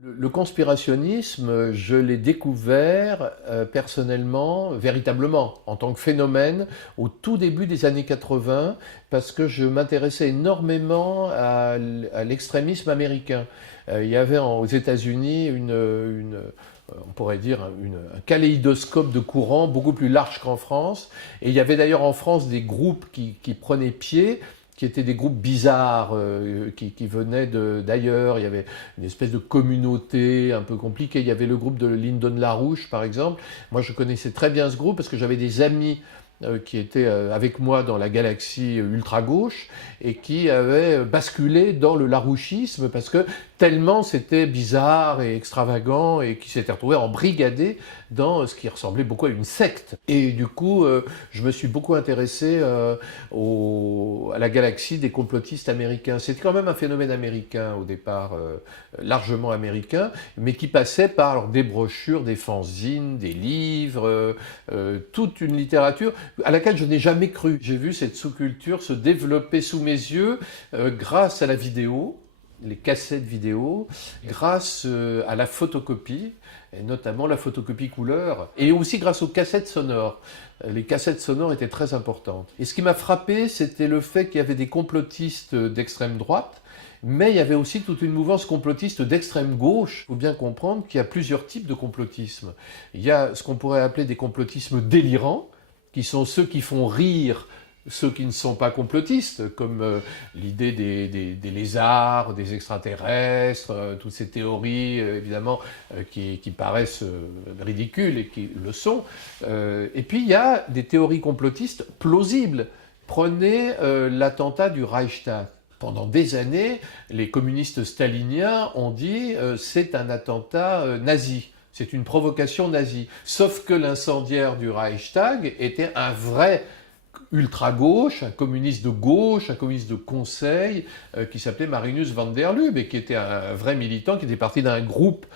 Le conspirationnisme, je l'ai découvert personnellement, véritablement, en tant que phénomène, au tout début des années 80, parce que je m'intéressais énormément à l'extrémisme américain. Il y avait aux États-Unis on pourrait dire, un kaléidoscope de courants beaucoup plus large qu'en France. Et il y avait d'ailleurs en France des groupes qui prenaient pied, qui étaient des groupes bizarres, qui venaient d'ailleurs. Il y avait une espèce de communauté un peu compliquée. Il y avait le groupe de Lyndon LaRouche, par exemple. Moi, je connaissais très bien ce groupe parce que j'avais des amis qui étaient avec moi dans la galaxie ultra-gauche et qui avaient basculé dans le larouchisme parce que tellement c'était bizarre et extravagant et qui s'étaient retrouvés embrigadés dans ce qui ressemblait beaucoup à une secte. Et du coup, je me suis beaucoup intéressé à la galaxie des complotistes américains. C'était quand même un phénomène américain au départ, largement américain, mais qui passait par alors, des brochures, des fanzines, des livres, toute une littérature à laquelle je n'ai jamais cru. J'ai vu cette sous-culture se développer sous mes yeux grâce à la vidéo, les cassettes vidéo, grâce à la photocopie, et notamment la photocopie couleur, et aussi grâce aux cassettes sonores. Les cassettes sonores étaient très importantes. Et ce qui m'a frappé, c'était le fait qu'il y avait des complotistes d'extrême droite, mais il y avait aussi toute une mouvance complotiste d'extrême gauche. Il faut bien comprendre qu'il y a plusieurs types de complotisme. Il y a ce qu'on pourrait appeler des complotismes délirants, qui sont ceux qui font rire ceux qui ne sont pas complotistes, comme l'idée des lézards, des extraterrestres, toutes ces théories, évidemment, qui paraissent ridicules et qui le sont. Et puis, il y a des théories complotistes plausibles. Prenez l'attentat du Reichstag. Pendant des années, les communistes staliniens ont dit c'est un attentat nazi. C'est une provocation nazie. Sauf que l'incendiaire du Reichstag était un vrai ultra-gauche, un communiste de gauche, un communiste de conseil, qui s'appelait Marinus van der Lubbe, et qui était un vrai militant, qui était parti d'un groupe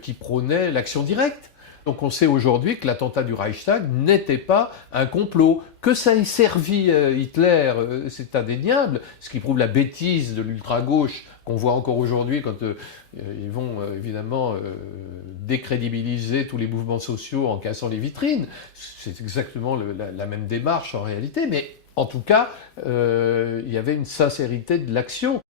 qui prônait l'action directe. Donc on sait aujourd'hui que l'attentat du Reichstag n'était pas un complot. Que ça ait servi Hitler, c'est indéniable, ce qui prouve la bêtise de l'ultra-gauche qu'on voit encore aujourd'hui quand ils vont évidemment décrédibiliser tous les mouvements sociaux en cassant les vitrines. C'est exactement la même démarche en réalité, mais en tout cas, il y avait une sincérité de l'action.